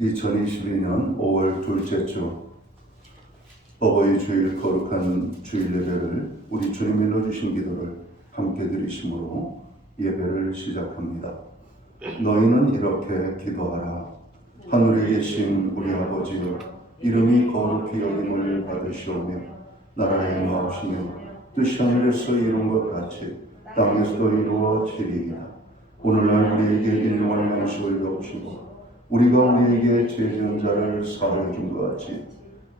2022년 5월 둘째 주 어버이 주일 거룩한 주일 예배를 우리 주님이 넣어주신 기도를 함께 드리심으로 예배를 시작합니다. 너희는 이렇게 기도하라. 하늘에 계신 우리 아버지여, 이름이 거룩히 여김을 받으시오며 나라의 임하옵시며 뜻이 하늘에서 이룬 것 같이 땅에서도 이루어지리이다. 오늘날 우리에게 일용할 양식을 주옵시고 우리가 우리에게 죄 지은 자를 사하여 준 것 같이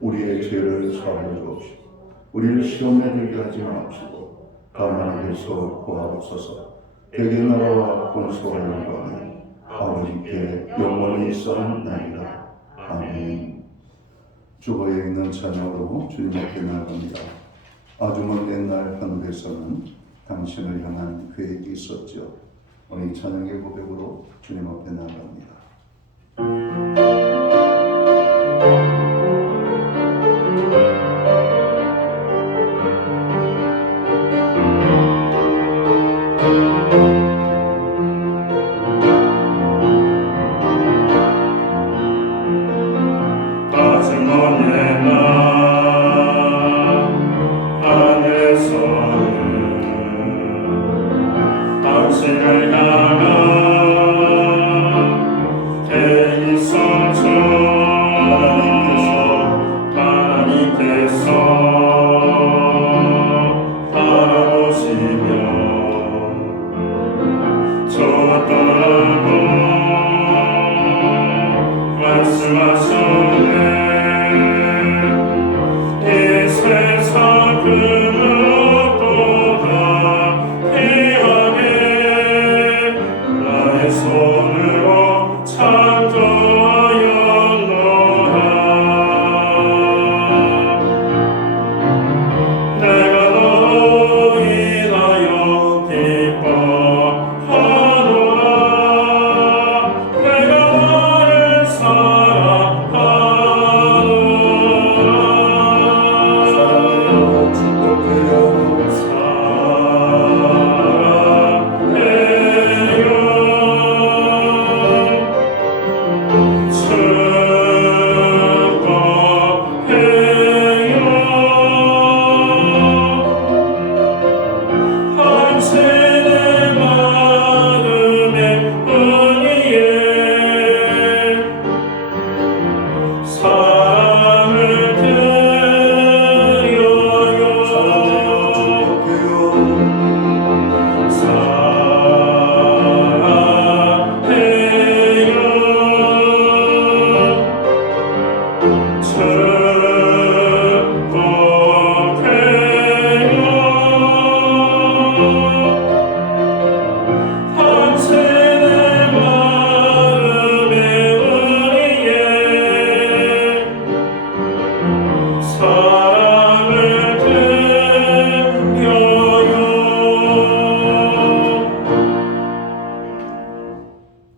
우리의 죄를 사하여 주옵시고 우리를 시험에 들게 하지 마옵시고 다만 하나님께서 구하옵소서. 대개 나라와 권소와 영광이 아버지께 영원히 있사옵나이다. 아멘. 주보에 있는 찬양으로 주님 앞에 나아갑니다. 아주 먼 옛날 하늘에서는 당신을 향한 계획이 있었죠. 오늘 이 찬양의 고백으로 주님 앞에 나아갑니다. 당신을 향한 계획이 있었죠. 하나님께서 바라보시며 저 떠나고 말씀하셨네. 이 세상 그 손으로 창조하였노라. 내가 너로 인하여 기뻐하노라. 내가 너를 사랑하노라.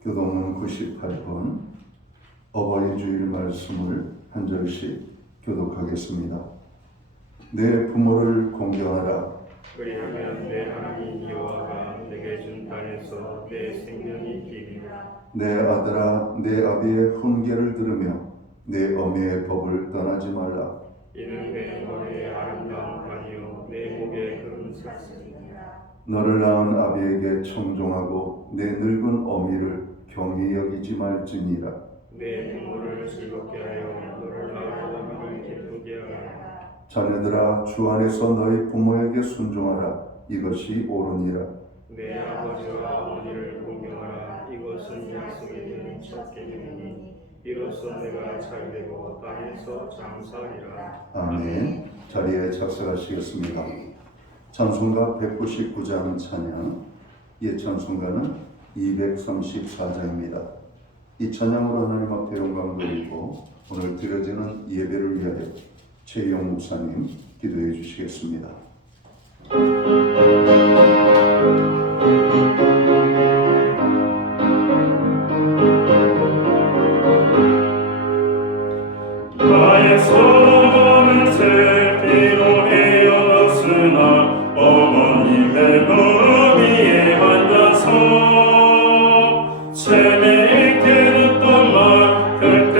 교동문 98번 어버이 주일 말씀을 한 절씩 교독하겠습니다. 내 부모를 공경하라. 그리하면 내 하나님 여호와가 내게 준 땅에서 내 생명이 기리라. 내 아들아, 내 아비의 훈계를 들으며 내 어미의 법을 떠나지 말라. 이는 내 머리의 아름다운 아니요 내 목의 금 사슬이니라. 너를 낳은 아비에게 청종하고 내 늙은 어미를 경히 여기지 말지니라. 내 부모를 즐겁게 하여 너를 낳은 어미를 기쁘게 하라. 자녀들아, 주 안에서 너희 부모에게 순종하라. 이것이 옳으니라. 내 아버지와 어머니를 공경하라. 이것은 약속이 있는 첫 계명이니 이로써 내가 잘되고 땅에서 장사하리라. 아멘. 자리에 착석하시겠습니다. 찬송가 199장 찬양, 옛 찬송가는 234장입니다. 이 찬양으로 하나님 앞에 영광 돌리고 오늘 드려지는 예배를 위하여 최영 목사님 기도해 주시겠습니다. 나의 손은 새피로 헤어졌으나 어머님의 무릎 위에 앉아서 채매 있게 듣던 말 그때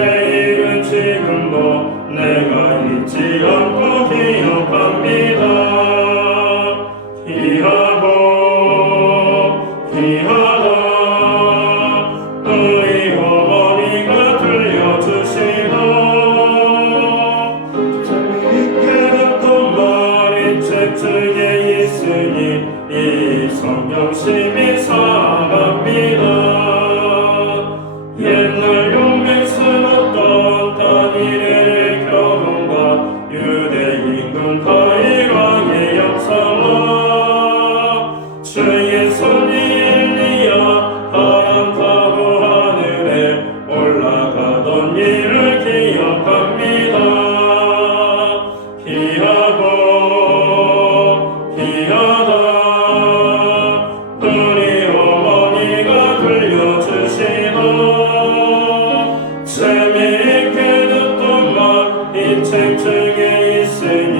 성경심이 사랑합니다. 옛날 용맹스럽던 다니엘의 결혼과 유대인군 다윗왕의 역사와 주의 손이 엘리야 바람 타고 하늘에 올라가던 일을 기억합니다. 귀하고 귀하다 우리 어머니가 들려주시던 재미있게 듣던 말 이 책 중에 있으니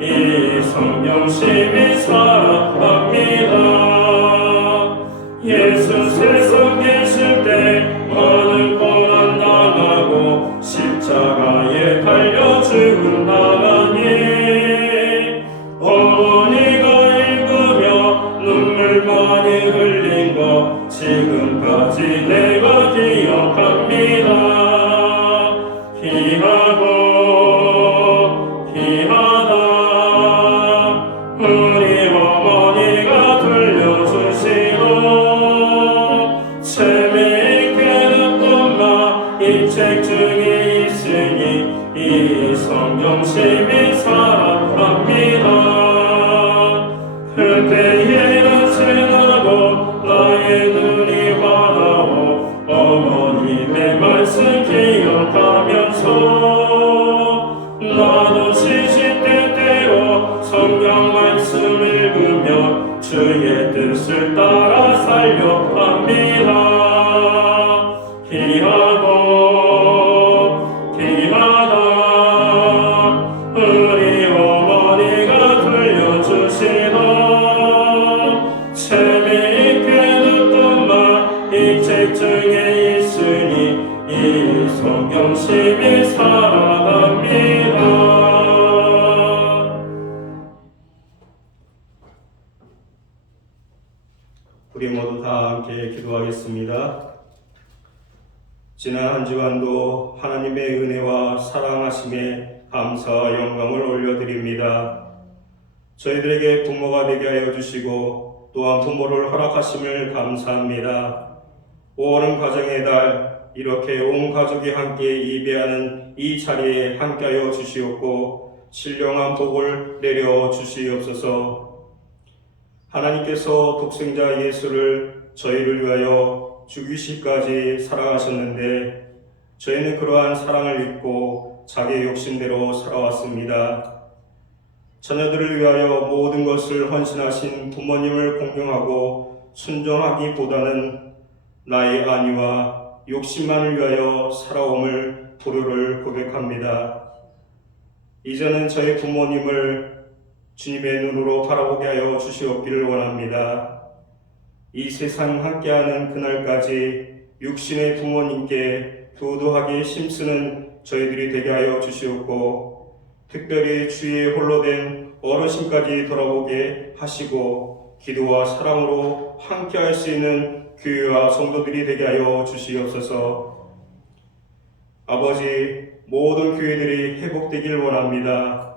이 성경심이 사랑합니다. 예수 세상 계실 때 많은 고난 당하고 십자가에 달려 죽음당하니 어머니가 읽으며 눈물 많이 흘린 거 지금까지 내가 기억합니다. 귀하고 귀하다 우리 어머니가 들려주시던 재미있게 듣던 말 이 책 중에 있으니 이 성경심이 사랑합니다. 그때에는 지나고 나의 눈이 환하고 어머님의 말씀 기억하면서 나도 시시때때로 성경 말씀 읽으며 주의 뜻을 따라 살려합니다. 귀하고 귀하다 우리 어머니가 들려주시던 재미있게 듣던 말 이 책 중에 있으니 이 성경심이 사랑합니다. 우리 모두 다 함께 기도하겠습니다. 지난 한 주간도 하나님의 은혜와 사랑하심에 감사와 영광을 올려드립니다. 저희들에게 부모가 되게 하여 주시고 또한 부모를 허락하심을 감사합니다. 5월은 가정의 달, 이렇게 온 가족이 함께 예배하는 이 자리에 함께하여 주시옵고 신령한 복을 내려 주시옵소서. 하나님께서 독생자 예수를 저희를 위하여 죽이시기까지 사랑하셨는데 저희는 그러한 사랑을 잊고 자기의 욕심대로 살아왔습니다. 자녀들을 위하여 모든 것을 헌신하신 부모님을 공경하고 순종하기보다는 나의 안위와 욕심만을 위하여 살아옴을 불효를 고백합니다. 이제는 저희 부모님을 주님의 눈으로 바라보게 하여 주시옵기를 원합니다. 이 세상 함께하는 그날까지 육신의 부모님께 도도하게 힘쓰는 저희들이 되게 하여 주시옵고 특별히 주의 홀로 된 어르신까지 돌아보게 하시고 기도와 사랑으로 함께할 수 있는 교회와 성도들이 되게 하여 주시옵소서. 아버지, 모든 교회들이 회복되길 원합니다.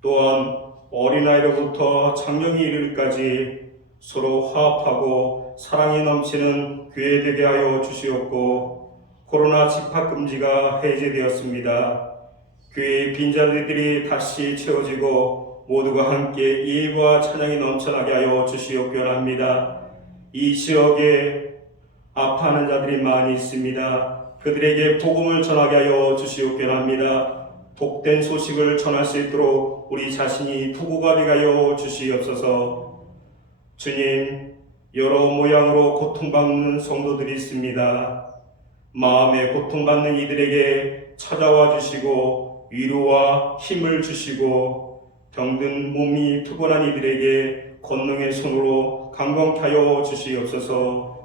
또한 어린아이로부터 장년이 이르기까지 서로 화합하고 사랑이 넘치는 교회 되게 하여 주시옵고 코로나 집합금지가 해제되었습니다. 교회의 빈자리들이 다시 채워지고 모두가 함께 예배와 찬양이 넘쳐나게 하여 주시옵기 원합니다. 이 지역에 아파하는 자들이 많이 있습니다. 그들에게 복음을 전하게 하여 주시옵기 원합니다. 복된 소식을 전할 수 있도록 우리 자신이 도구가 되게 하여 주시옵소서. 주님, 여러 모양으로 고통받는 성도들이 있습니다. 마음에 고통받는 이들에게 찾아와 주시고 위로와 힘을 주시고 병든 몸이 피곤한 이들에게 권능의 손으로 강건케 하여 주시옵소서.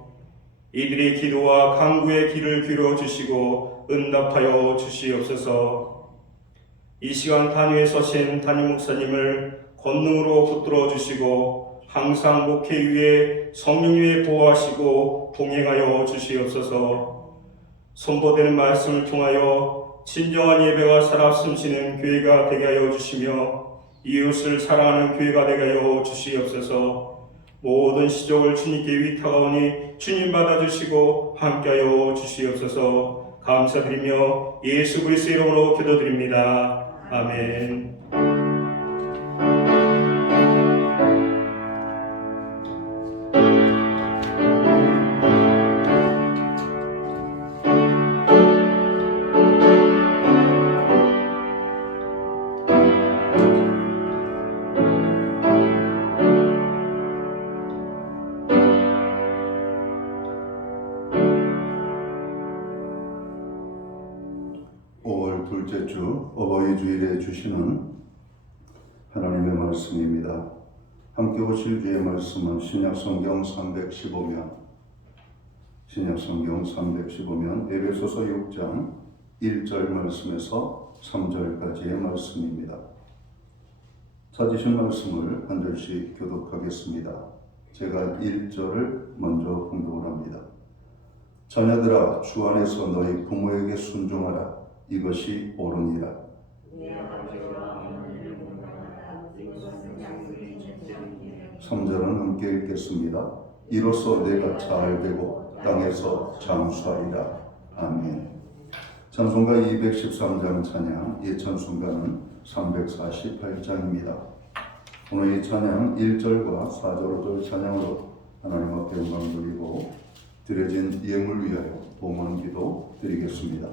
이들의 기도와 간구의 귀를 기울여 주시고 응답하여 주시옵소서. 이 시간 단위에 서신 담임 목사님을 권능으로 붙들어 주시고 항상 목회 위에 성령 위에 보호하시고 동행하여 주시옵소서. 선포되는 말씀을 통하여 진정한 예배가 살아 숨쉬는 교회가 되게 하여 주시며 이웃을 사랑하는 교회가 되게 하여 주시옵소서. 모든 시종을 주님께 위탁하오니 주님 받아주시고 함께하여 주시옵소서. 감사드리며 예수 그리스도 이름으로 기도드립니다. 아멘. 5월 둘째 주 어버이 주일에 주시는 하나님의 말씀입니다. 함께 오실 주의 말씀은 신약성경 315면 에베소서 6장 1절 말씀에서 3절까지의 말씀입니다. 찾으신 말씀을 한 절씩 교독하겠습니다. 제가 1절을 먼저 공독을 합니다. 자녀들아, 주 안에서 너희 부모에게 순종하라. 이것이 옳으니라. 3절은 함께 읽겠습니다. 이로써 내가 잘 되고 땅에서 장수하리라. 아멘. 찬송가 213장 찬양, 예찬송가는 348장입니다. 오늘 이 찬양 1절과 4절, 5절 찬양으로 하나님 앞에 영광 돌리고 드려진 예물 위하여 봉헌 기도 드리겠습니다.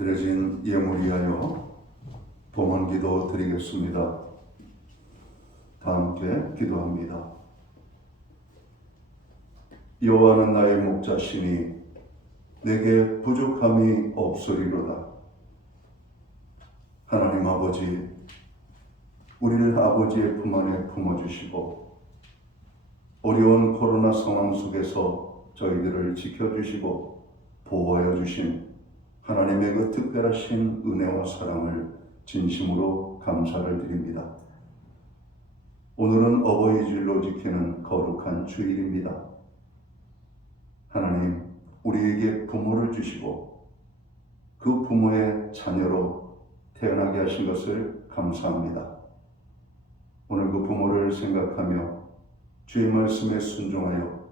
드려진 예물 위하여 봉헌 기도 드리겠습니다. 다 함께 기도합니다. 여호와는 나의 목자시니 내게 부족함이 없으리로다. 하나님 아버지, 우리를 아버지의 품 안에 품어주시고 어려운 코로나 상황 속에서 저희들을 지켜주시고 보호하여 주신 하나님의 그 특별하신 은혜와 사랑을 진심으로 감사를 드립니다. 오늘은 어버이 주일로 지키는 거룩한 주일입니다. 하나님, 우리에게 부모를 주시고 그 부모의 자녀로 태어나게 하신 것을 감사합니다. 오늘 그 부모를 생각하며 주의 말씀에 순종하여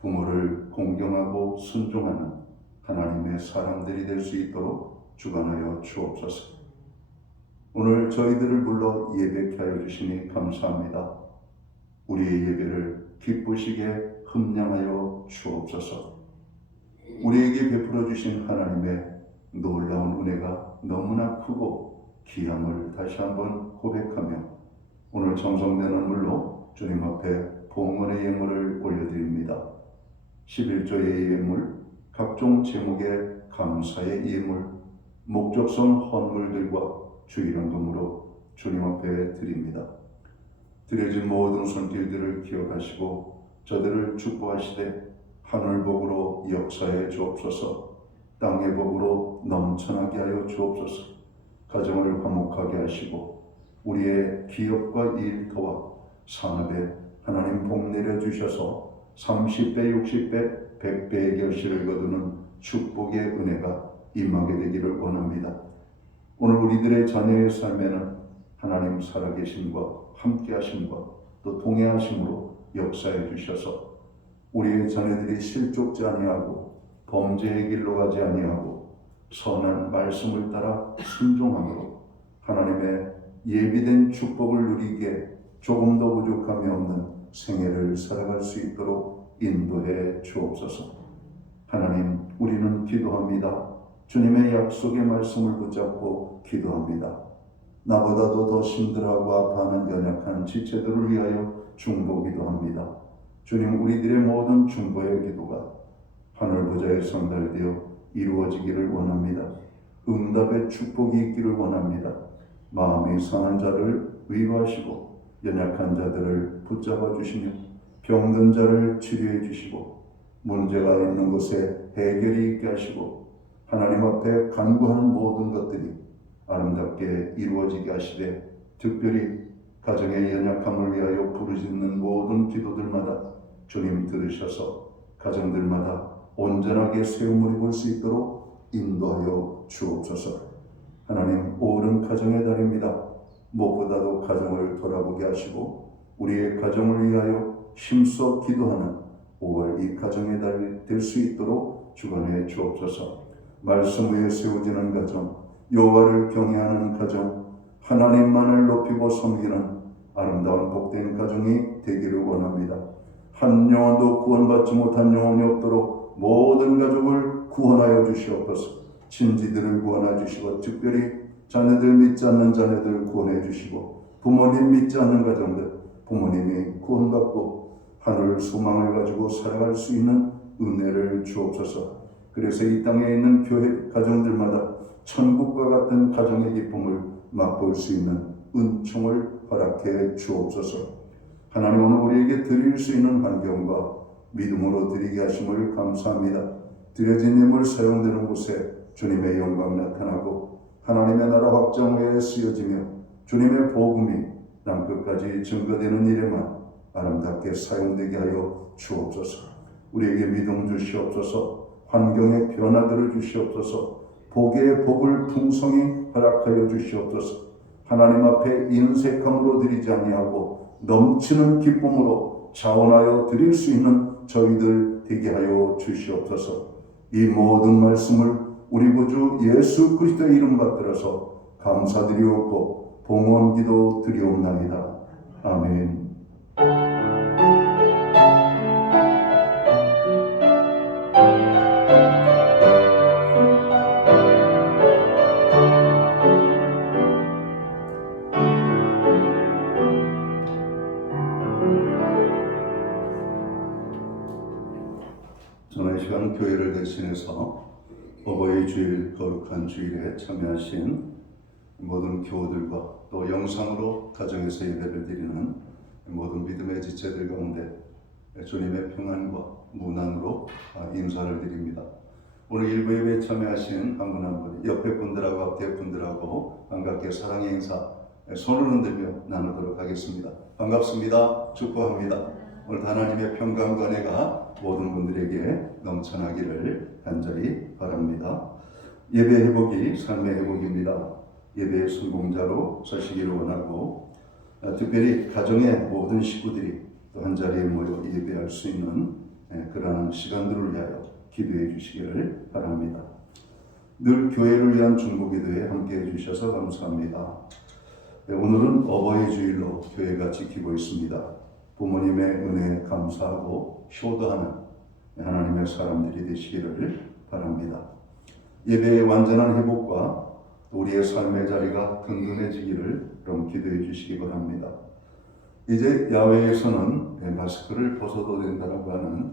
부모를 공경하고 순종하는 하나님의 사람들이 될 수 있도록 주관하여 주옵소서. 오늘 저희들을 불러 예배케 하여 주시니 감사합니다. 우리의 예배를 기쁘시게 흠량하여 주옵소서. 우리에게 베풀어 주신 하나님의 놀라운 은혜가 너무나 크고 귀함을 다시 한번 고백하며 오늘 정성된 눈물로 주님 앞에 봉헌의 예물을 올려드립니다. 11조의 예물, 각종 제목의 감사의 예물, 목적성 헌물들과 주일헌금으로 주님 앞에 드립니다. 드려진 모든 손길들을 기억하시고 저들을 축복하시되 하늘 복으로 역사해 주옵소서. 땅의 복으로 넘쳐나게 하여 주옵소서. 가정을 화목하게 하시고 우리의 기업과 일터와 산업에 하나님 복 내려 주셔서 30배, 60배, 100배의 결실을 거두는 축복의 은혜가 임하게 되기를 원합니다. 오늘 우리들의 자녀의 삶에는 하나님 살아계심과 함께하심과 또 동행하심으로 역사해 주셔서 우리의 자녀들이 실족지 아니하고 범죄의 길로 가지 아니하고 선한 말씀을 따라 순종함으로 하나님의 예비된 축복을 누리게 조금도 부족함이 없는 생애를 살아갈 수 있도록 인도해 주옵소서. 하나님, 우리는 기도합니다. 주님의 약속의 말씀을 붙잡고 기도합니다. 나보다도 더 힘들어하고 아파하는 연약한 지체들을 위하여 중보기도 합니다. 주님, 우리들의 모든 중보의 기도가 하늘 보좌에 성달되어 이루어지기를 원합니다. 응답의 축복이 있기를 원합니다. 마음이 상한 자를 위로하시고 연약한 자들을 붙잡아 주시며 병든 자를 치료해 주시고 문제가 있는 곳에 해결이 있게 하시고 하나님 앞에 간구하는 모든 것들이 아름답게 이루어지게 하시되 특별히 가정의 연약함을 위하여 부르짖는 모든 기도들마다 주님 들으셔서 가정들마다 온전하게 세움을 입을 수 있도록 인도하여 주옵소서. 하나님, 옳은 가정의 달입니다. 무엇보다도 가정을 돌아보게 하시고 우리의 가정을 위하여 힘써 기도하는 5월 이 가정의 달이 될 수 있도록 주관해 주옵소서. 말씀 위에 세워지는 가정, 여호와를 경외하는 가정, 하나님만을 높이고 섬기는 아름다운 복된 가정이 되기를 원합니다. 한 영혼도 구원받지 못한 영혼이 없도록 모든 가족을 구원하여 주시옵소서. 친지들을 구원해 주시고 특별히 자녀들 믿지 않는 자녀들을 구원해 주시고 부모님 믿지 않는 가정들 부모님이 구원받고 하늘 소망을 가지고 살아갈 수 있는 은혜를 주옵소서. 그래서 이 땅에 있는 교회 가정들마다 천국과 같은 가정의 기쁨을 맛볼 수 있는 은총을 허락해 주옵소서. 하나님, 오늘 우리에게 드릴 수 있는 환경과 믿음으로 드리게 하심을 감사합니다. 드려진 예물 사용되는 곳에 주님의 영광 나타나고 하나님의 나라 확장 외에 쓰여지며 주님의 복음이 남끝까지 증거되는 일에만 아름답게 사용되게 하여 주옵소서. 우리에게 믿음 주시옵소서. 환경의 변화들을 주시옵소서. 복의 복을 풍성히 허락하여 주시옵소서. 하나님 앞에 인색함으로 드리지 아니하고 넘치는 기쁨으로 자원하여 드릴 수 있는 저희들 되게 하여 주시옵소서. 이 모든 말씀을 우리 구주 예수 그리스도의 이름 받들어서 감사드리옵고 봉헌기도 드리옵나이다. 아멘. 저는 이 시간 교회를 대신해서 어버이 주일 거룩한 주일에 참여하신 모든 교우들과 또 영상으로 가정에서 예배를 드리는 모든 믿음의 지체들 가운데 주님의 평안과 문안으로 인사를 드립니다. 오늘 일부 예배에 참여하신 한 분 한 분, 옆에 분들하고 앞에 분들하고 반갑게 사랑의 인사 손을 흔들며 나누도록 하겠습니다. 반갑습니다. 축복합니다. 오늘 하나님의 평강과 은혜가 모든 분들에게 넘쳐나기를 간절히 바랍니다. 예배 회복이 삶의 회복입니다. 예배의 성공자로 서시기를 원하고 특별히 가정의 모든 식구들이 또 한 자리에 모여 예배할 수 있는 그러한 시간들을 위하여 기도해 주시기를 바랍니다. 늘 교회를 위한 중보기도에 함께해 주셔서 감사합니다. 오늘은 어버이 주일로 교회가 지키고 있습니다. 부모님의 은혜에 감사하고 효도하는 하나님의 사람들이 되시기를 바랍니다. 예배의 완전한 회복과 우리의 삶의 자리가 든든해지기를 그럼 기도해 주시기 바랍니다. 이제 야외에서는 마스크를 벗어도 된다고 하는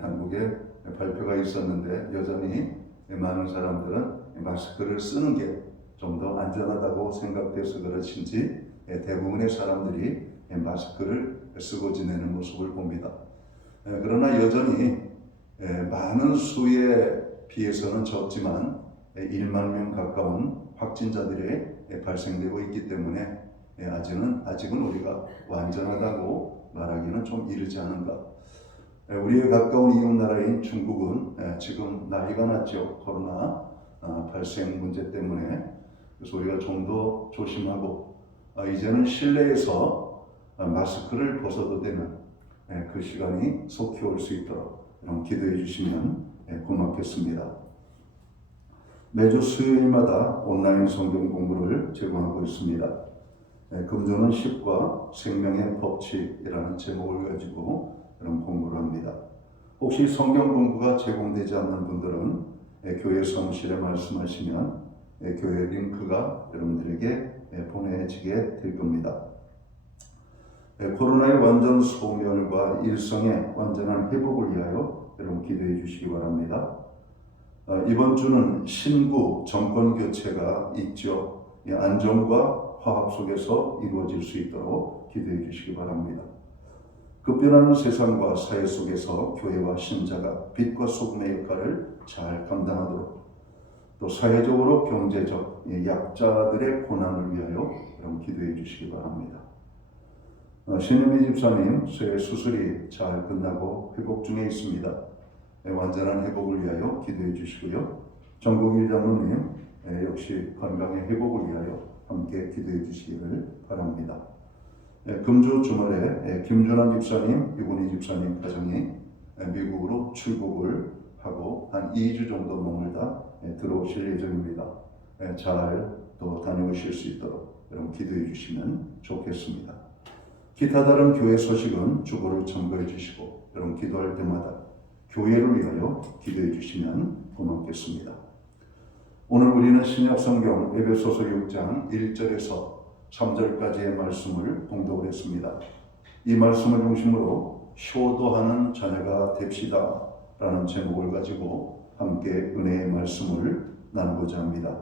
당국의 발표가 있었는데 여전히 많은 사람들은 마스크를 쓰는 게 좀 더 안전하다고 생각돼서 그렇은지 대부분의 사람들이 마스크를 쓰고 지내는 모습을 봅니다. 그러나 여전히 많은 수에 비해서는 적지만 1만 명 가까운 확진자들이 발생되고 있기 때문에 아직은 우리가 완전하다고 말하기는 좀 이르지 않은가. 우리의 가까운 이웃 나라인 중국은 지금 난리가 났죠. 코로나 발생 문제 때문에. 그래서 우리가 좀 더 조심하고 이제는 실내에서 마스크를 벗어도 되는 그 시간이 속히 올 수 있도록 여러분 기도해 주시면 고맙겠습니다. 매주 수요일마다 온라인 성경 공부를 제공하고 있습니다. 금주는 10과 생명의 법칙이라는 제목을 가지고 여러분 공부를 합니다. 혹시 성경 공부가 제공되지 않는 분들은 교회 사무실에 말씀하시면 교회 링크가 여러분들에게 보내지게 될 겁니다. 코로나의 완전 소멸과 일상의 완전한 회복을 위하여 여러분 기도해 주시기 바랍니다. 이번 주는 신구 정권 교체가 있죠. 안정과 화합 속에서 이루어질 수 있도록 기도해 주시기 바랍니다. 급변하는 세상과 사회 속에서 교회와 신자가 빛과 소금의 역할을 잘 감당하도록 또 사회적으로 경제적 약자들의 고난을 위하여 여러분 기도해 주시기 바랍니다. 신현미 집사님 쇠 수술이 잘 끝나고 회복 중에 있습니다. 완전한 회복을 위하여 기도해 주시고요. 정국일 장로님 역시 건강의 회복을 위하여 함께 기도해 주시기를 바랍니다. 금주 주말에 김준환 집사님, 유근희 집사님 가정이 미국으로 출국을 하고 한 2주 정도 머물다 들어오실 예정입니다. 잘 또 다녀오실 수 있도록 여러분 기도해 주시면 좋겠습니다. 기타 다른 교회 소식은 주보를 참고해 주시고 여러분 기도할 때마다 교회를 위하여 기도해 주시면 고맙겠습니다. 오늘 우리는 신약성경 에베소서 6장 1절에서 3절까지의 말씀을 봉독을 했습니다. 이 말씀을 중심으로 효도하는 자녀가 됩시다 라는 제목을 가지고 함께 은혜의 말씀을 나누고자 합니다.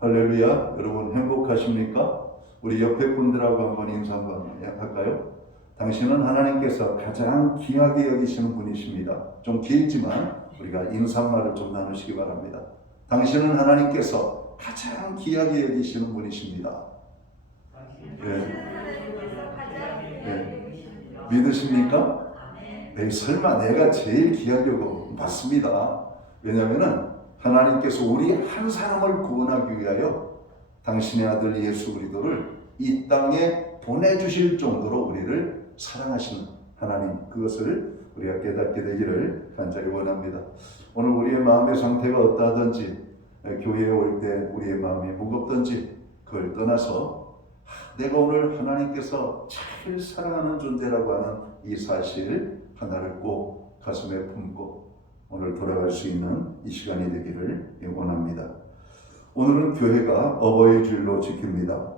할렐루야. 여러분 행복하십니까? 우리 옆에 분들하고 한번 인사 한번 할까요? 당신은 하나님께서 가장 귀하게 여기시는 분이십니다. 좀 길지만 우리가 인사말을 좀 나누시기 바랍니다. 당신은 하나님께서 가장 귀하게 여기시는 분이십니다. 믿으십니까? 설마 내가 제일 귀하게 여겨? 맞습니다. 왜냐하면 하나님께서 우리 한 사람을 구원하기 위하여 당신의 아들 예수 그리스도를 이 땅에 보내주실 정도로 우리를 사랑하시는 하나님, 그것을 우리가 깨닫게 되기를 간절히 원합니다. 오늘 우리의 마음의 상태가 어떠하든지 교회에 올 때 우리의 마음이 무겁든지 그걸 떠나서 내가 오늘 하나님께서 제일 사랑하는 존재라고 하는 이 사실 하나를 꼭 가슴에 품고 오늘 돌아갈 수 있는 이 시간이 되기를 원합니다. 오늘은 교회가 어버이 주일로 지킵니다.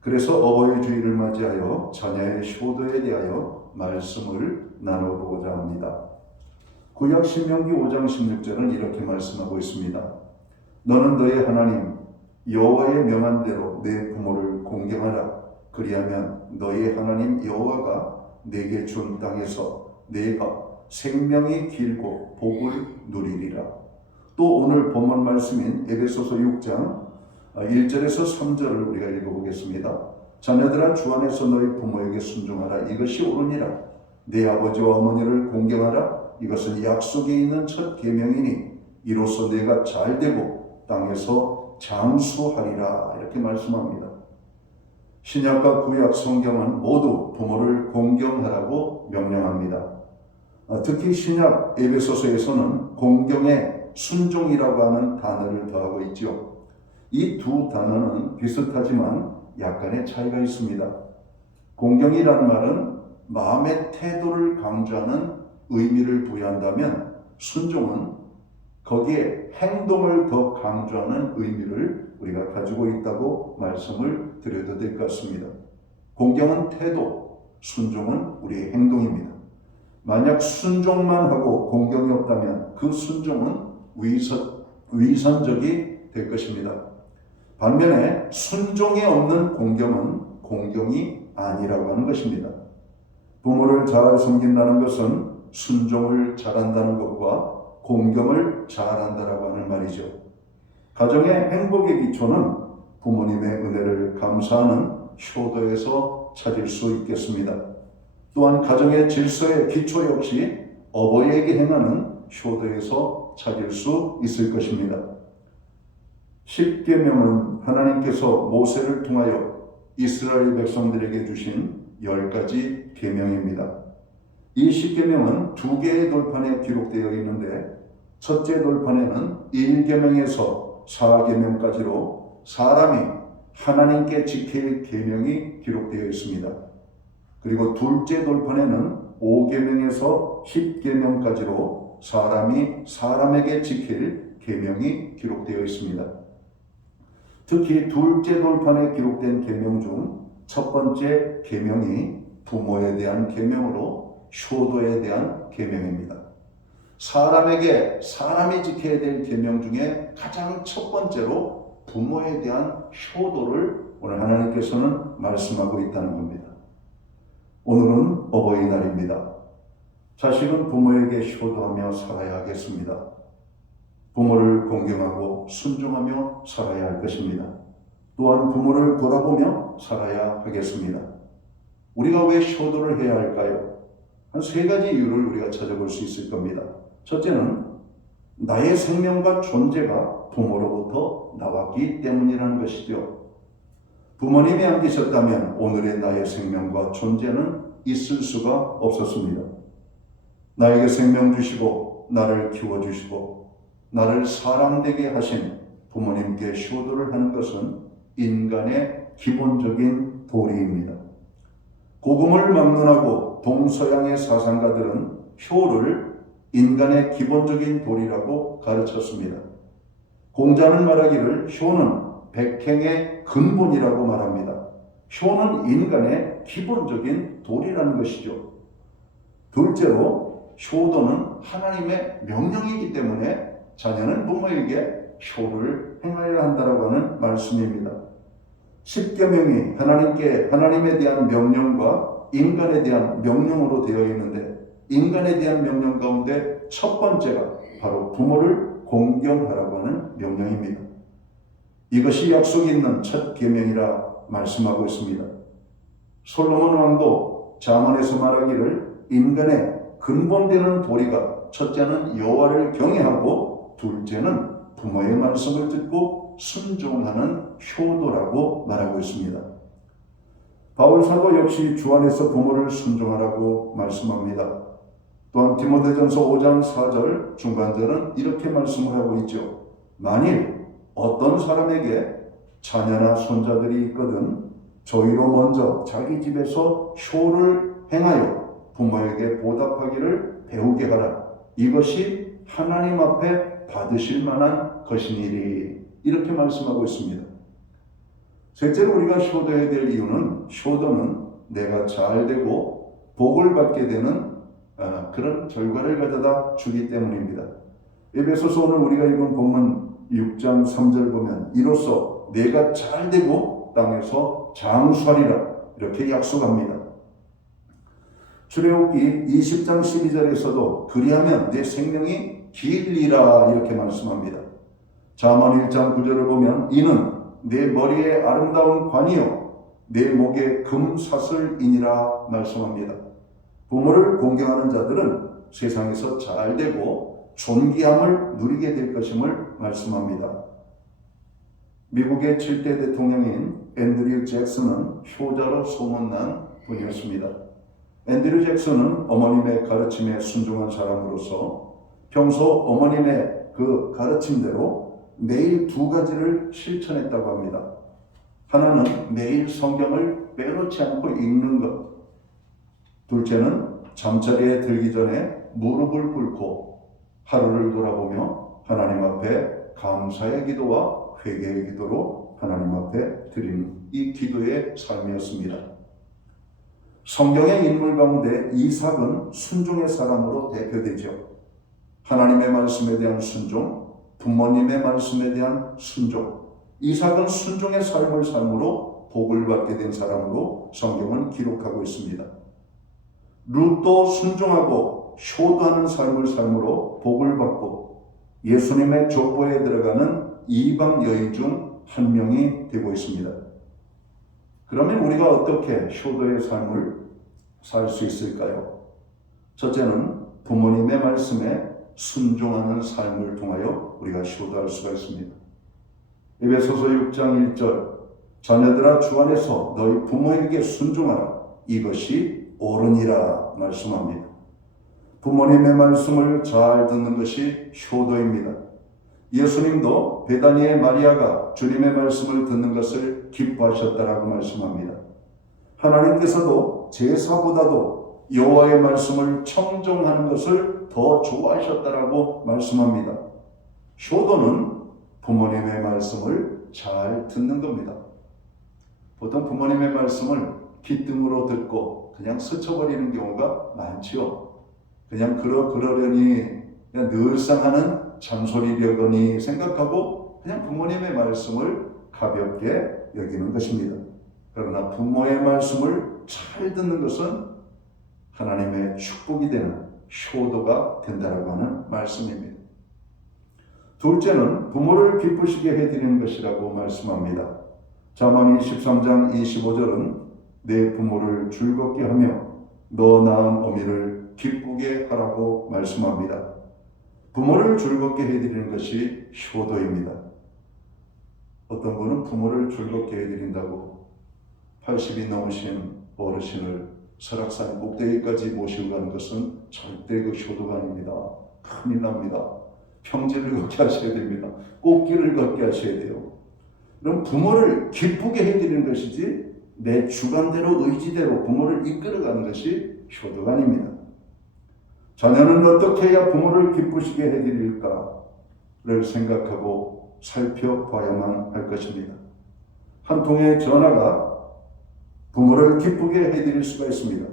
그래서 어버이 주일을 맞이하여 자녀의 효도에 대하여 말씀을 나눠보고자 합니다. 구약 신명기 5장 16절은 이렇게 말씀하고 있습니다. 너는 너의 하나님 여호와의 명한 대로 내 부모를 공경하라. 그리하면 너의 하나님 여호와가 내게 준 땅에서 내가 생명이 길고 복을 누리리라. 또 오늘 본문 말씀인 에베소서 6장 1절에서 3절을 우리가 읽어보겠습니다. 자녀들아 주 안에서 너희 부모에게 순종하라. 이것이 옳으니라. 내 아버지와 어머니를 공경하라. 이것은 약속에 있는 첫 계명이니 이로써 내가 잘되고 땅에서 장수하리라. 이렇게 말씀합니다. 신약과 구약 성경은 모두 부모를 공경하라고 명령합니다. 특히 신약 에베소서에서는 공경에 순종이라고 하는 단어를 더하고 있죠. 이 두 단어는 비슷하지만 약간의 차이가 있습니다. 공경이라는 말은 마음의 태도를 강조하는 의미를 부여한다면 순종은 거기에 행동을 더 강조하는 의미를 우리가 가지고 있다고 말씀을 드려도 될 것 같습니다. 공경은 태도, 순종은 우리의 행동입니다. 만약 순종만 하고 공경이 없다면 그 순종은 위선적이 될 것입니다. 반면에 순종이 없는 공경은 공경이 아니라고 하는 것입니다. 부모를 잘 섬긴다는 것은 순종을 잘한다는 것과 공경을 잘한다라고 하는 말이죠. 가정의 행복의 기초는 부모님의 은혜를 감사하는 효도에서 찾을 수 있겠습니다. 또한 가정의 질서의 기초 역시 어버이에게 행하는 효도에서 찾을 수 있을 것입니다. 십계명은 하나님께서 모세를 통하여 이스라엘 백성들에게 주신 10가지 계명입니다. 이 십계명은 2개의 돌판에 기록되어 있는데 첫째 돌판에는 1계명에서 4계명까지로 사람이 하나님께 지킬 계명이 기록되어 있습니다. 그리고 둘째 돌판에는 5계명에서 10계명까지로 사람이 사람에게 지킬 계명이 기록되어 있습니다. 특히 둘째 돌판에 기록된 계명 중 첫 번째 계명이 부모에 대한 계명으로 효도에 대한 계명입니다. 사람에게 사람이 지켜야 될 계명 중에 가장 첫 번째로 부모에 대한 효도를 오늘 하나님께서는 말씀하고 있다는 겁니다. 오늘은 어버이날입니다. 자식은 부모에게 효도하며 살아야 하겠습니다. 부모를 공경하고 순종하며 살아야 할 것입니다. 또한 부모를 돌아보며 살아야 하겠습니다. 우리가 왜 효도를 해야 할까요? 한 3가지 이유를 우리가 찾아볼 수 있을 겁니다. 첫째는 나의 생명과 존재가 부모로부터 나왔기 때문이라는 것이죠. 부모님이 안 계셨다면 오늘의 나의 생명과 존재는 있을 수가 없었습니다. 나에게 생명 주시고 나를 키워주시고 나를 사람되게 하신 부모님께 효도를 하는 것은 인간의 기본적인 도리입니다. 복음을 막론하고 동서양의 사상가들은 효를 인간의 기본적인 도리라고 가르쳤습니다. 공자는 말하기를 효는 백행의 근본이라고 말합니다. 효는 인간의 기본적인 도리라는 것이죠. 둘째로 효도는 하나님의 명령이기 때문에 자녀는 부모에게 효를 행하여야 한다고 하는 말씀입니다. 십계명이 하나님에 대한 명령과 인간에 대한 명령으로 되어 있는데 인간에 대한 명령 가운데 첫 번째가 바로 부모를 공경하라고 하는 명령입니다. 이것이 약속이 있는 첫 계명이라 말씀하고 있습니다. 솔로몬 왕도 잠언에서 말하기를 인간의 근본되는 도리가 첫째는 여호와를 경외하고 둘째는 부모의 말씀을 듣고 순종하는 효도라고 말하고 있습니다. 바울 사도 역시 주 안에서 부모를 순종하라고 말씀합니다. 또한 디모데전서 5장 4절 중반절은 이렇게 말씀을 하고 있죠. 만일 어떤 사람에게 자녀나 손자들이 있거든 저희로 먼저 자기 집에서 효를 행하여 부모에게 보답하기를 배우게 하라. 이것이 하나님 앞에 받으실 만한 것이니리. 이렇게 말씀하고 있습니다. 셋째로 우리가 효도해야 될 이유는 효도는 내가 잘 되고 복을 받게 되는 그런 결과를 가져다 주기 때문입니다. 에베소서 오늘 우리가 읽은 본문 6장 3절 보면 이로써 내가 잘 되고 땅에서 장수하리라 이렇게 약속합니다. 출애굽기 20장 12절에서도 그리하면 내 생명이 길리라 이렇게 말씀합니다. 잠언 1장 9절을 보면 이는 내 머리에 아름다운 관이요 내 목에 금사슬이니라 말씀합니다. 부모를 공경하는 자들은 세상에서 잘 되고 존귀함을 누리게 될 것임을 말씀합니다. 미국의 7대 대통령인 앤드류 잭슨은 효자로 소문난 분이었습니다. 앤드류 잭슨은 어머님의 가르침에 순종한 사람으로서 평소 어머님의 그 가르침대로 매일 2가지를 실천했다고 합니다. 하나는 매일 성경을 빼놓지 않고 읽는 것. 둘째는 잠자리에 들기 전에 무릎을 꿇고 하루를 돌아보며 하나님 앞에 감사의 기도와 회개의 기도로 하나님 앞에 드리는 이 기도의 삶이었습니다. 성경의 인물 가운데 이삭은 순종의 사람으로 대표되죠. 하나님의 말씀에 대한 순종, 부모님의 말씀에 대한 순종. 이삭은 순종의 삶을 삶으로 복을 받게 된 사람으로 성경은 기록하고 있습니다. 룻도 순종하고 효도하는 삶을 삶으로 복을 받고 예수님의 족보에 들어가는 이방 여인 중 한 명이 되고 있습니다. 그러면 우리가 어떻게 효도의 삶을 살 수 있을까요? 첫째는 부모님의 말씀에 순종하는 삶을 통하여 우리가 효도할 수가 있습니다. 에베소서 6장 1절 자녀들아 주 안에서 너희 부모에게 순종하라 이것이 옳으니라 말씀합니다. 부모님의 말씀을 잘 듣는 것이 효도입니다. 예수님도 베다니의 마리아가 주님의 말씀을 듣는 것을 기뻐하셨다라고 말씀합니다. 하나님께서도 제사보다도 여호와의 말씀을 청종하는 것을 더 좋아하셨다라고 말씀합니다. 효도는 부모님의 말씀을 잘 듣는 겁니다. 보통 부모님의 말씀을 귀등으로 듣고 그냥 스쳐버리는 경우가 많지요. 그냥 그러려니 그냥 늘상 하는 잔소리려거니 생각하고 그냥 부모님의 말씀을 가볍게 여기는 것입니다. 그러나 부모의 말씀을 잘 듣는 것은 하나님의 축복이 되는 효도가 된다라고 하는 말씀입니다. 둘째는 부모를 기쁘시게 해드리는 것이라고 말씀합니다. 잠언 23장 25절은 내 부모를 즐겁게 하며 너 낳은 어미를 기쁘게 하라고 말씀합니다. 부모를 즐겁게 해드리는 것이 효도입니다. 어떤 분은 부모를 즐겁게 해드린다고 80이 넘으신 어르신을 설악산 꼭대기까지 모시고 가는 것은 절대 그 효도가 아닙니다. 큰일 납니다. 평지를 걷게 하셔야 됩니다. 꽃길을 걷게 하셔야 돼요. 그럼 부모를 기쁘게 해드리는 것이지 내 주관대로 의지대로 부모를 이끌어가는 것이 효도가 아닙니다. 자녀는 어떻게 해야 부모를 기쁘시게 해드릴까를 생각하고 살펴봐야만 할 것입니다. 한 통의 전화가 부모를 기쁘게 해드릴 수가 있습니다.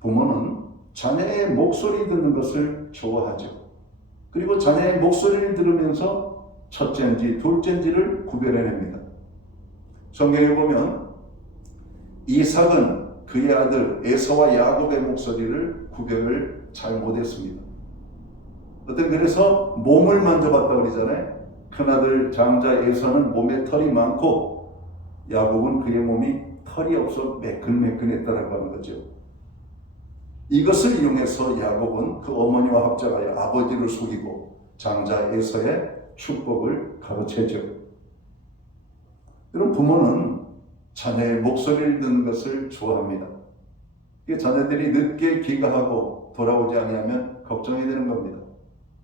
부모는 자녀의 목소리 듣는 것을 좋아하죠. 그리고 자녀의 목소리를 들으면서 첫째인지 둘째인지를 구별해냅니다. 성경에 보면 이삭은 그의 아들 에서와 야곱의 목소리를 구별을 잘 못했습니다. 그래서 몸을 만져봤다고 그러잖아요. 큰아들 장자 에서는 몸에 털이 많고 야곱은 그의 몸이 털이 없어 매끈매끈했다라고 하는 거죠. 이것을 이용해서 야곱은 그 어머니와 합작하여 아버지를 속이고 장자 에서의 축복을 가로채죠. 그럼 부모는 자녀의 목소리를 듣는 것을 좋아합니다. 자녀들이 늦게 귀가하고 돌아오지 않으면 걱정이 되는 겁니다.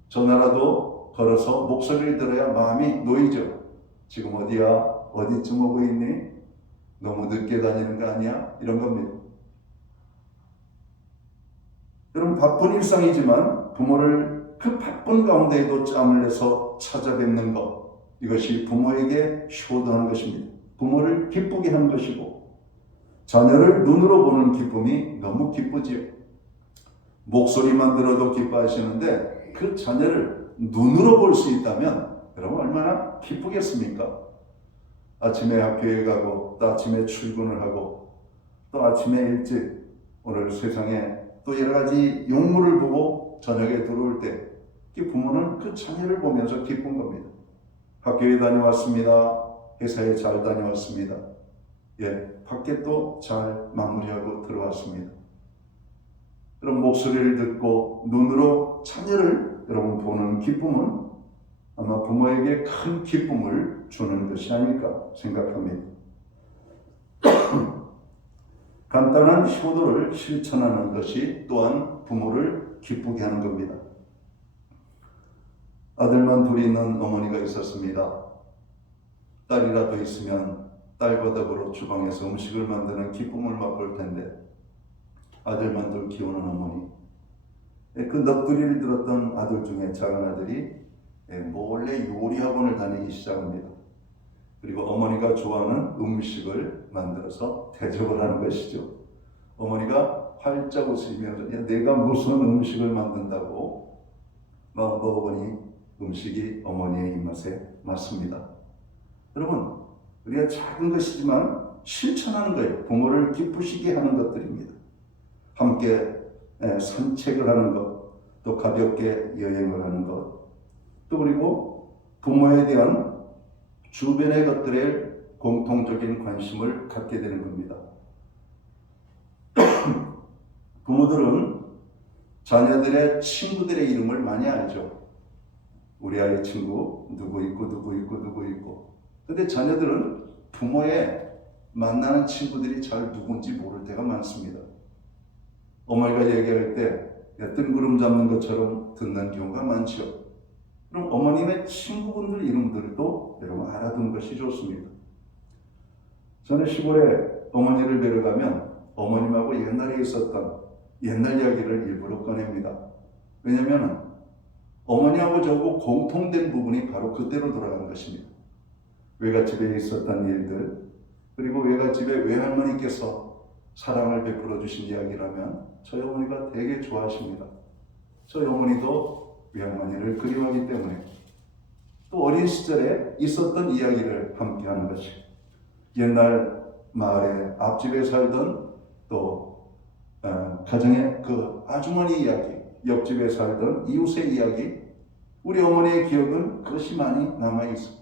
전화라도 걸어서 목소리를 들어야 마음이 놓이죠. 지금 어디야? 어디쯤 오고 있니? 너무 늦게 다니는 거 아니야? 이런 겁니다. 여러분 바쁜 일상이지만 부모를 그 바쁜 가운데에도 짬을 내서 찾아뵙는 것, 이것이 부모에게 효도하는 것입니다. 부모를 기쁘게 하는 것이고 자녀를 눈으로 보는 기쁨이 너무 기쁘지요. 목소리만 들어도 기뻐하시는데 그 자녀를 눈으로 볼 수 있다면 여러분 얼마나 기쁘겠습니까? 아침에 학교에 가고 또 아침에 출근을 하고 또 아침에 일찍 오늘 세상에 또 여러 가지 용물을 보고 저녁에 들어올 때 부모는 그 자녀를 보면서 기쁜 겁니다. 학교에 다녀왔습니다. 회사에 잘 다녀왔습니다. 밖에 또 잘 마무리하고 들어왔습니다. 그럼 목소리를 듣고 눈으로 자녀를 여러분 보는 기쁨은 아마 부모에게 큰 기쁨을 주는 것이 아닐까 생각합니다. 간단한 효도를 실천하는 것이 또한 부모를 기쁘게 하는 겁니다. 아들만 둘이 있는 어머니가 있었습니다. 딸이라도 있으면 딸과 더불어 주방에서 음식을 만드는 기쁨을 맛볼 텐데 아들만 둘 키우는 어머니, 그 넋두리를 들었던 아들 중에 작은 아들이 몰래 요리학원을 다니기 시작합니다. 그리고 어머니가 좋아하는 음식을 만들어서 대접을 하는 것이죠. 어머니가 활짝 웃으시면서 야, 내가 무슨 음식을 만든다고 먹어보니 음식이 어머니의 입맛에 맞습니다. 여러분, 우리가 작은 것이지만 실천하는 거예요. 부모를 기쁘시게 하는 것들입니다. 함께 산책을 하는 것, 또 가볍게 여행을 하는 것, 또 그리고 부모에 대한 주변의 것들에 공통적인 관심을 갖게 되는 겁니다. 부모들은 자녀들의 친구들의 이름을 많이 알죠. 우리 아이 친구 누구 있고 누구 있고 누구 있고. 근데 자녀들은 부모의 만나는 친구들이 잘 누군지 모를 때가 많습니다. 어머니가 얘기할 때 뜬구름 잡는 것처럼 듣는 경우가 많죠. 그럼 어머님의 친구분들 이름들도 여러분 알아두는 것이 좋습니다. 저는 시골에 어머니를 뵈러 가면 어머님하고 옛날에 있었던 옛날 이야기를 일부러 꺼냅니다. 왜냐하면 어머니하고 저하고 공통된 부분이 바로 그때로 돌아가는 것입니다. 외갓집에 있었던 일들, 그리고 외갓집에 외할머니께서 사랑을 베풀어 주신 이야기라면 저희 어머니가 되게 좋아하십니다. 저희 어머니도 외할머니를 그리워하기 때문에 또 어린 시절에 있었던 이야기를 함께하는 것이 옛날 마을에 앞집에 살던 또 가정의 그 아주머니 이야기, 옆집에 살던 이웃의 이야기, 우리 어머니의 기억은 그것이 많이 남아있어요.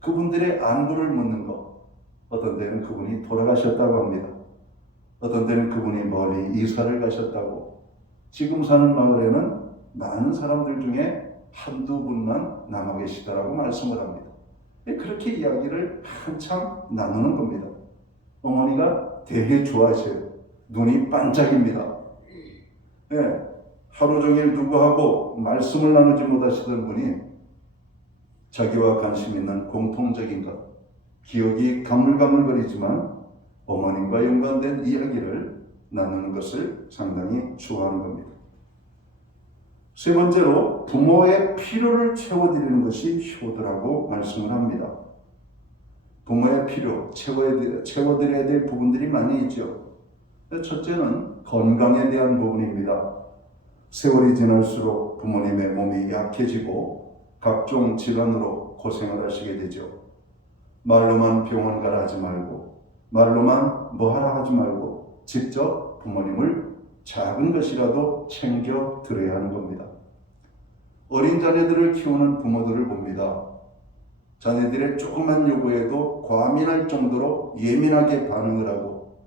그분들의 안부를 묻는 것, 어떤 때는 그분이 돌아가셨다고 합니다. 어떤 때는 그분이 멀리 이사를 가셨다고, 지금 사는 마을에는 많은 사람들 중에 한두 분만 남아 계시다라고 말씀을 합니다. 그렇게 이야기를 한참 나누는 겁니다. 어머니가 되게 좋아하셔요. 눈이 반짝입니다. 네, 하루 종일 누구하고 말씀을 나누지 못하시던 분이 자기와 관심 있는 공통적인 것, 기억이 가물가물거리지만 어머님과 연관된 이야기를 나누는 것을 상당히 좋아하는 겁니다. 세 번째로 부모의 필요를 채워드리는 것이 효도라고 말씀을 합니다. 부모의 필요, 채워드려야 될 부분들이 많이 있죠. 첫째는 건강에 대한 부분입니다. 세월이 지날수록 부모님의 몸이 약해지고 각종 질환으로 고생을 하시게 되죠. 말로만 병원 가라 하지 말고, 말로만 뭐 하라 하지 말고 직접 부모님을 작은 것이라도 챙겨 드려야 하는 겁니다. 어린 자녀들을 키우는 부모들을 봅니다. 자녀들의 조그만 요구에도 과민할 정도로 예민하게 반응을 하고,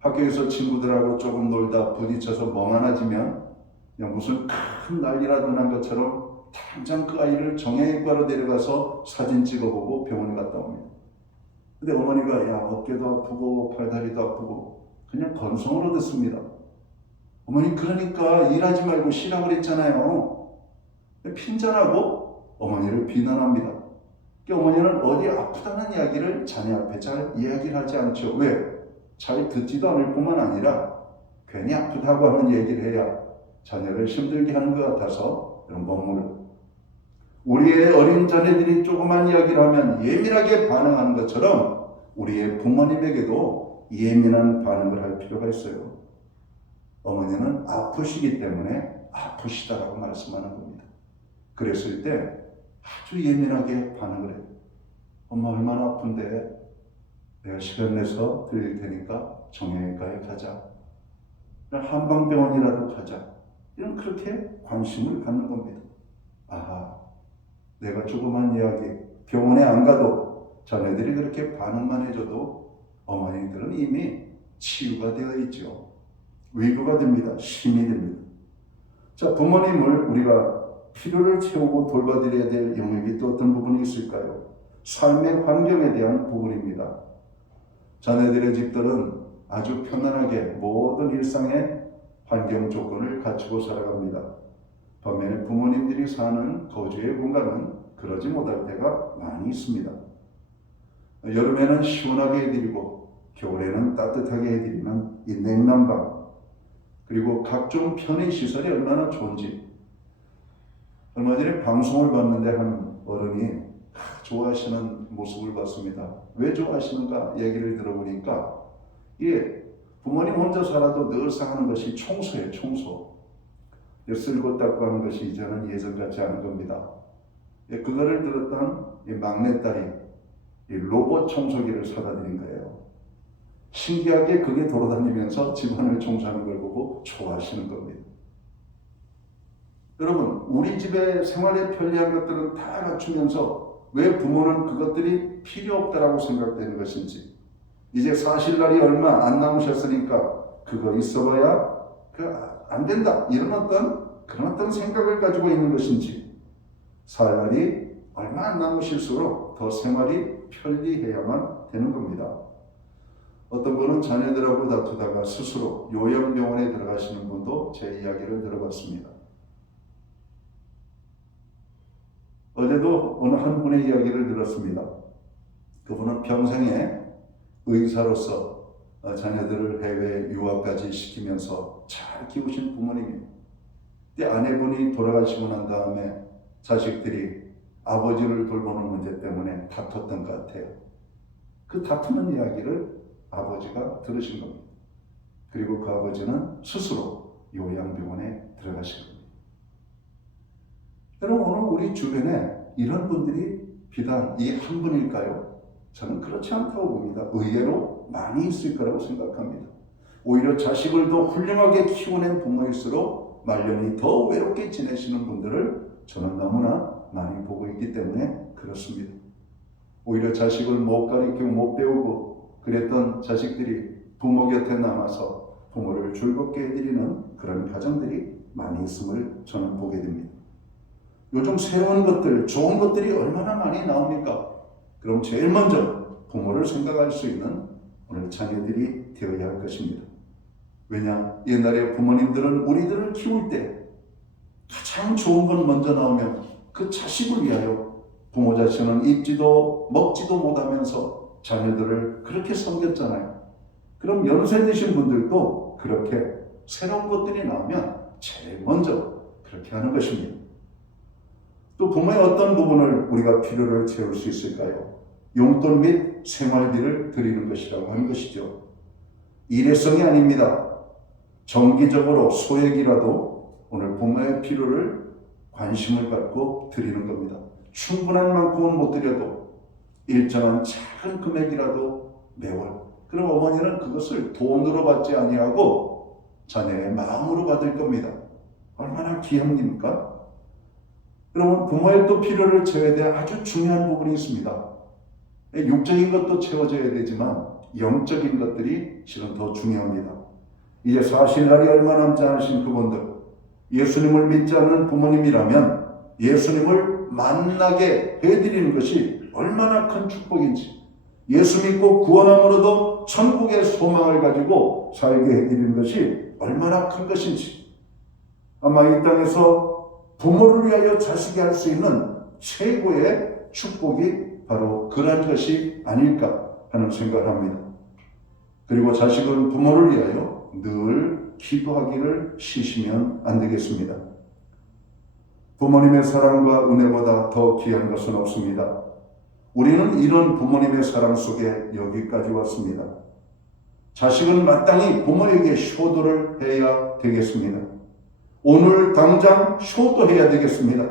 학교에서 친구들하고 조금 놀다 부딪혀서 멍하나지면 그냥 무슨 큰 난리라도 난 것처럼 당장 그 아이를 정형외과로 데려가서 사진 찍어보고 병원에 갔다 옵니다. 근데 어머니가 야 어깨도 아프고 팔다리도 아프고 그냥 건성으로 듣습니다. 어머니 그러니까 일하지 말고 쉬라 그랬잖아요. 핀잔하고 어머니를 비난합니다. 어머니는 어디 아프다는 이야기를 자녀 앞에 잘 이야기를 하지 않죠. 왜? 잘 듣지도 않을 뿐만 아니라 괜히 아프다고 하는 얘기를 해야 자녀를 힘들게 하는 것 같아서 이런 법문을, 우리의 어린 자녀들이 조그만 이야기를 하면 예민하게 반응하는 것처럼 우리의 부모님에게도 예민한 반응을 할 필요가 있어요. 어머니는 아프시기 때문에 아프시다라고 말씀하는 겁니다. 그랬을 때 아주 예민하게 반응을 해요. 엄마 얼마나 아픈데 내가 시간 내서 드릴 테니까 정형외과에 가자. 한방병원이라도 가자. 이런 그렇게 관심을 갖는 겁니다. 아하, 내가 조그만 이야기, 병원에 안 가도 자녀들이 그렇게 반응만 해줘도 어머니들은 이미 치유가 되어 있죠. 위로가 됩니다. 힘이 됩니다. 자, 부모님을 우리가 필요를 채우고 돌봐드려야 될 영역이 또 어떤 부분이 있을까요? 삶의 환경에 대한 부분입니다. 자녀들의 집들은 아주 편안하게 모든 일상의 환경 조건을 갖추고 살아갑니다. 반면에 부모님들이 사는 거주의 공간은 그러지 못할 때가 많이 있습니다. 여름에는 시원하게 해드리고 겨울에는 따뜻하게 해드리는 이 냉난방, 그리고 각종 편의시설이 얼마나 좋은지. 얼마 전에 방송을 봤는데 한 어른이 좋아하시는 모습을 봤습니다. 왜 좋아하시는가 얘기를 들어보니까 이게 부모님 혼자 살아도 늘상 하는 것이 청소예요, 청소. 쓸고 닦고 하는 것이 이제는 예전 같지 않은 겁니다. 그거를 들었던 이 막내딸이 이 로봇 청소기를 사다 드린 거예요. 신기하게 그게 돌아다니면서 집안을 청소하는 걸 보고 좋아하시는 겁니다. 여러분, 우리 집의 생활에 편리한 것들은 다 갖추면서 왜 부모는 그것들이 필요 없다라고 생각되는 것인지, 이제 사실 날이 얼마 안 남으셨으니까 그거 있어봐야 안 된다, 이런 그런 어떤 생각을 가지고 있는 것인지, 살 날이 얼마 안 남으실수록 더 생활이 편리해야만 되는 겁니다. 어떤 분은 자녀들하고 다투다가 스스로 요양병원에 들어가시는 분도 제 이야기를 들어봤습니다. 어제도 어느 한 분의 이야기를 들었습니다. 그분은 평생에 의사로서 자녀들을 해외 유학까지 시키면서 잘 키우신 부모님이에요. 그때 아내분이 돌아가시고 난 다음에 자식들이 아버지를 돌보는 문제 때문에 다퉜던 것 같아요. 그 다투는 이야기를 아버지가 들으신 겁니다. 그리고 그 아버지는 스스로 요양병원에 들어가신 겁니다. 여러분, 오늘 우리 주변에 이런 분들이 비단 이 한 분일까요? 저는 그렇지 않다고 봅니다. 의외로 많이 있을 거라고 생각합니다. 오히려 자식을 더 훌륭하게 키워낸 부모일수록 말년이 더 외롭게 지내시는 분들을 저는 너무나 많이 보고 있기 때문에 그렇습니다. 오히려 자식을 못 가르치고 못 배우고 그랬던 자식들이 부모 곁에 남아서 부모를 즐겁게 해드리는 그런 가정들이 많이 있음을 저는 보게 됩니다. 요즘 새로운 것들, 좋은 것들이 얼마나 많이 나옵니까? 그럼 제일 먼저 부모를 생각할 수 있는 오늘 자녀들이 되어야 할 것입니다. 왜냐? 옛날에 부모님들은 우리들을 키울 때 가장 좋은 건 먼저 나오면 그 자식을 위하여 부모 자신은 입지도 먹지도 못하면서 자녀들을 그렇게 섬겼잖아요. 그럼 연세 드신 분들도 그렇게 새로운 것들이 나오면 제일 먼저 그렇게 하는 것입니다. 또 부모의 어떤 부분을 우리가 필요를 채울 수 있을까요? 용돈 및 생활비를 드리는 것이라고 하는 것이죠. 일회성이 아닙니다. 정기적으로 소액이라도 오늘 부모의 필요를 관심을 갖고 드리는 겁니다. 충분한 만큼은 못 드려도 일정한 작은 금액이라도 매월, 그럼 어머니는 그것을 돈으로 받지 아니하고 자녀의 마음으로 받을 겁니다. 얼마나 귀합니까? 그러면 부모의 또 필요를 채워야 될 아주 중요한 부분이 있습니다. 육적인 것도 채워져야 되지만 영적인 것들이 실은 더 중요합니다. 이제 사실 날이 얼마 남지 않으신 그분들, 예수님을 믿지 않는 부모님이라면 예수님을 만나게 해드리는 것이 얼마나 큰 축복인지, 예수 믿고 구원함으로도 천국의 소망을 가지고 살게 해드리는 것이 얼마나 큰 것인지, 아마 이 땅에서 부모를 위하여 자식이 할 수 있는 최고의 축복이 바로 그러한 것이 아닐까 하는 생각을 합니다. 그리고 자식은 부모를 위하여 늘 기도하기를 쉬시면 안 되겠습니다. 부모님의 사랑과 은혜보다 더 귀한 것은 없습니다. 우리는 이런 부모님의 사랑 속에 여기까지 왔습니다. 자식은 마땅히 부모에게 효도를 해야 되겠습니다. 오늘 당장 효도해야 되겠습니다.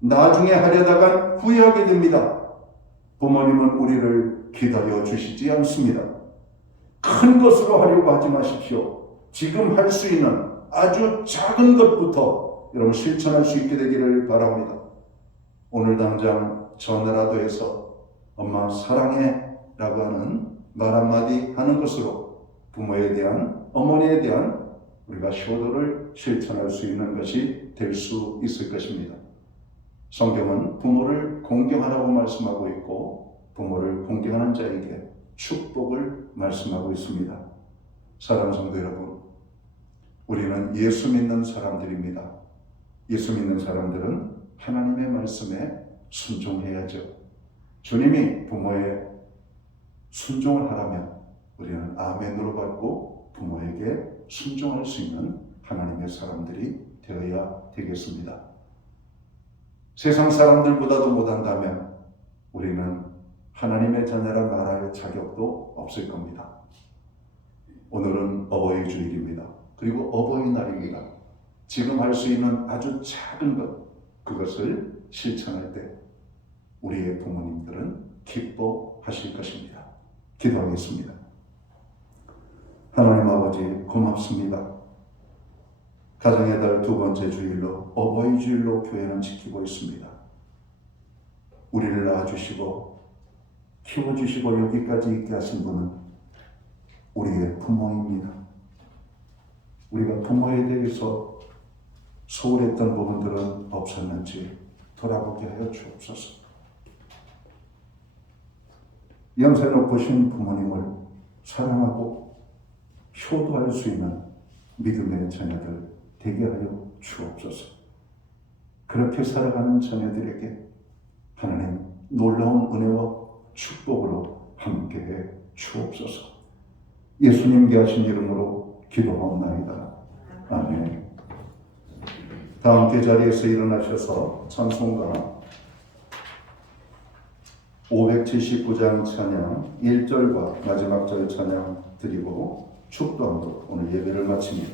나중에 하려다간 후회하게 됩니다. 부모님은 우리를 기다려 주시지 않습니다. 큰 것으로 하려고 하지 마십시오. 지금 할 수 있는 아주 작은 것부터 여러분 실천할 수 있게 되기를 바랍니다. 오늘 당장 전화라도 해서 엄마 사랑해 라고 하는 말 한마디 하는 것으로 부모에 대한, 어머니에 대한 우리가 효도를 실천할 수 있는 것이 될 수 있을 것입니다. 성경은 부모를 공경하라고 말씀하고 있고 부모를 공경하는 자에게 축복을 말씀하고 있습니다. 사랑하는 성도 여러분, 우리는 예수 믿는 사람들입니다. 예수 믿는 사람들은 하나님의 말씀에 순종해야죠. 주님이 부모의 순종을 하라면 우리는 아멘으로 받고 부모에게 순종할 수 있는 하나님의 사람들이 되어야 되겠습니다. 세상 사람들보다도 못한다면 우리는 하나님의 자녀라 말할 자격도 없을 겁니다. 오늘은 어버이 주일입니다. 그리고 어버이날입니다. 지금 할 수 있는 아주 작은 것, 그것을 실천할 때 우리의 부모님들은 기뻐하실 것입니다. 기도하겠습니다. 하나님 아버지 고맙습니다. 가정의 달 두 번째 주일로 어버이 주일로 교회는 지키고 있습니다. 우리를 낳아주시고 키워주시고 여기까지 있게 하신 분은 우리의 부모입니다. 우리가 부모에 대해서 소홀했던 부분들은 없었는지 돌아보게 하여 주옵소서. 연세 높으신 부모님을 사랑하고 효도할 수 있는 믿음의 자녀들 되게 하여 주옵소서. 그렇게 살아가는 자녀들에게 하나님 놀라운 은혜와 축복으로 함께해 주옵소서. 예수님께 하신 이름으로 기도하옵나이다. 아멘. 다 함께 자리에서 일어나셔서 찬송가 579장 찬양 1절과 마지막 절 찬양 드리고 축도함으로 오늘 예배를 마칩니다.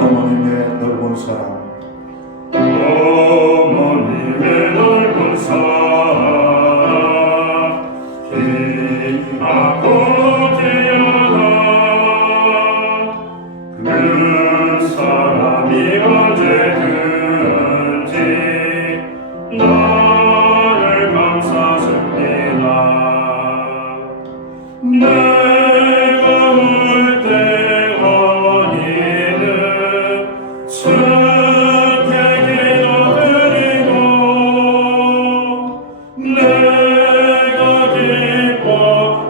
어머님의 넓은 사랑, 어머님의 넓은 사랑 기하고 뛰어나 그 사람이 언제든지 나를 감싸줍니다. 내가 울 때 어머니는 참게 기도드리고 내가 기뻐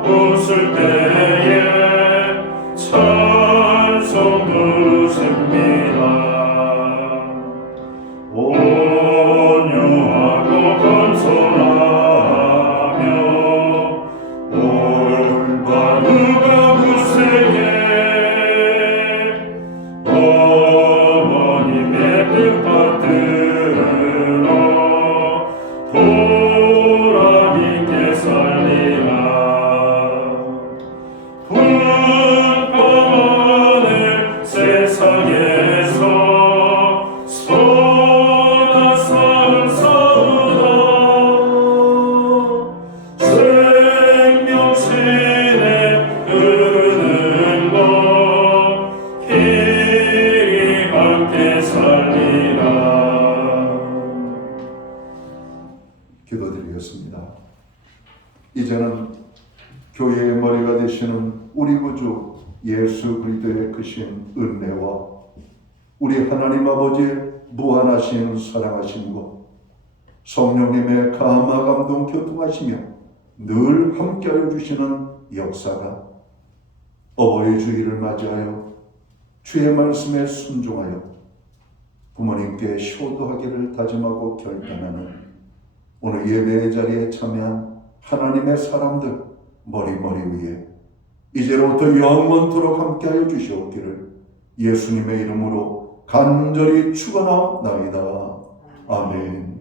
웃을 때에 찬송 부르십니다. 온유하고 겸손하며 올바르가 무세게 어머님의 뜻받들어 보람있게 살리라. 풍성하늘 세상에서 선한 싸우다 생명신에 흐르는 것 길이 함께 살리라. 기도드리겠습니다. 이제는 교회의 머리가 되시는 우리 구주 예수 그리스도의 크신 은혜와 우리 하나님 아버지의 무한하신 사랑하심과 성령님의 감화 감동 교통하시며 늘 함께하여 주시는 역사가 어버이 주일을 맞이하여 주의 말씀에 순종하여 부모님께 효도하기를 다짐하고 결단하는 오늘 예배의 자리에 참여한 하나님의 사람들 머리머리 위에 이제로부터 영원토록 함께하여 주시옵기를 예수님의 이름으로 간절히 축원하옵나이다. 아멘.